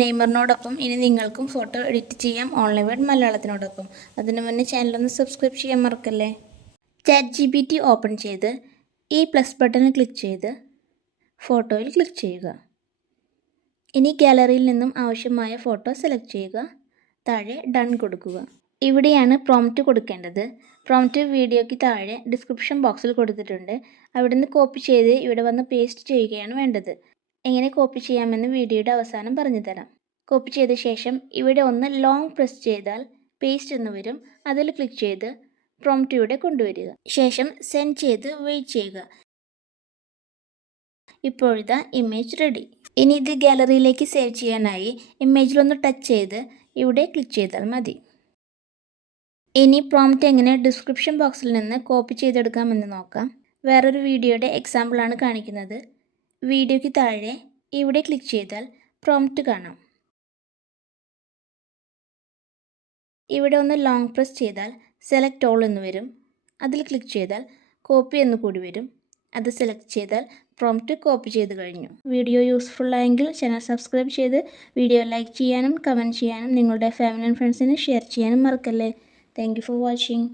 നെയ്മറിനോടൊപ്പം ഇനി നിങ്ങൾക്കും photo edit ചെയ്യാം ഓൺലൈൻ വേഡ് മലയാളത്തിനോടൊപ്പം. അതിനു മുന്നേ ചാനലൊന്ന് സബ്സ്ക്രൈബ് ചെയ്യാൻ മറക്കല്ലേ. ChatGPT ഓപ്പൺ ചെയ്ത് ഈ പ്ലസ് ബട്ടണിൽ ക്ലിക്ക് ചെയ്ത് ഫോട്ടോയിൽ ക്ലിക്ക് ചെയ്യുക. ഇനി ഗാലറിയിൽ നിന്നും ആവശ്യമായ ഫോട്ടോ സെലക്ട് ചെയ്യുക. താഴെ ഡൺ കൊടുക്കുക. ഇവിടെയാണ് പ്രോംപ്റ്റ് കൊടുക്കേണ്ടത്. പ്രോംപ്റ്റ് വീഡിയോയ്ക്ക് താഴെ ഡിസ്ക്രിപ്ഷൻ ബോക്സിൽ കൊടുത്തിട്ടുണ്ട്. അവിടുന്ന് കോപ്പി ചെയ്ത് ഇവിടെ വന്ന് പേസ്റ്റ് ചെയ്യുകയാണ് വേണ്ടത്. എങ്ങനെ കോപ്പി ചെയ്യാമെന്ന് വീഡിയോയുടെ അവസാനം പറഞ്ഞു തരാം. കോപ്പി ചെയ്ത ശേഷം ഇവിടെ ഒന്ന് ലോങ് പ്രസ് ചെയ്താൽ പേസ്റ്റ് എന്ന് വരും. അതിൽ ക്ലിക്ക് ചെയ്ത് പ്രോംപ്റ്റ് ഇവിടെ കൊണ്ടുവരിക. ശേഷം സെൻഡ് ചെയ്ത് വെയിറ്റ് ചെയ്യുക. ഇപ്പോഴിതാ ഇമേജ് റെഡി. ഇനി ഇത് ഗാലറിയിലേക്ക് സേവ് ചെയ്യാനായി ഇമേജിലൊന്ന് ടച്ച് ചെയ്ത് ഇവിടെ ക്ലിക്ക് ചെയ്താൽ മതി. ഇനി പ്രോംപ്റ്റ് എങ്ങനെ ഡിസ്ക്രിപ്ഷൻ ബോക്സിൽ നിന്ന് കോപ്പി ചെയ്തെടുക്കാമെന്ന് നോക്കാം. വേറൊരു വീഡിയോയുടെ എക്സാമ്പിളാണ് കാണിക്കുന്നത്. വീഡിയോയ്ക്ക് താഴെ ഇവിടെ ക്ലിക്ക് ചെയ്താൽ പ്രോംപ്റ്റ് കാണാം. ഇവിടെ ഒന്ന് ലോങ് പ്രസ് ചെയ്താൽ സെലക്ട് ഓൾ എന്ന് വരും. അതിൽ ക്ലിക്ക് ചെയ്താൽ കോപ്പി എന്ന് കൂടി വരും. അത് സെലക്ട് ചെയ്താൽ പ്രോംപ്റ്റ് കോപ്പി ചെയ്ത് കഴിഞ്ഞു. വീഡിയോ യൂസ്ഫുൾ ആയെങ്കിൽ ചാനൽ സബ്സ്ക്രൈബ് ചെയ്ത് വീഡിയോ ലൈക്ക് ചെയ്യാനും കമൻറ്റ് ചെയ്യാനും നിങ്ങളുടെ ഫാമിലി ആൻഡ് ഫ്രണ്ട്സിന് ഷെയർ ചെയ്യാനും മറക്കല്ലേ. Thank you for watching.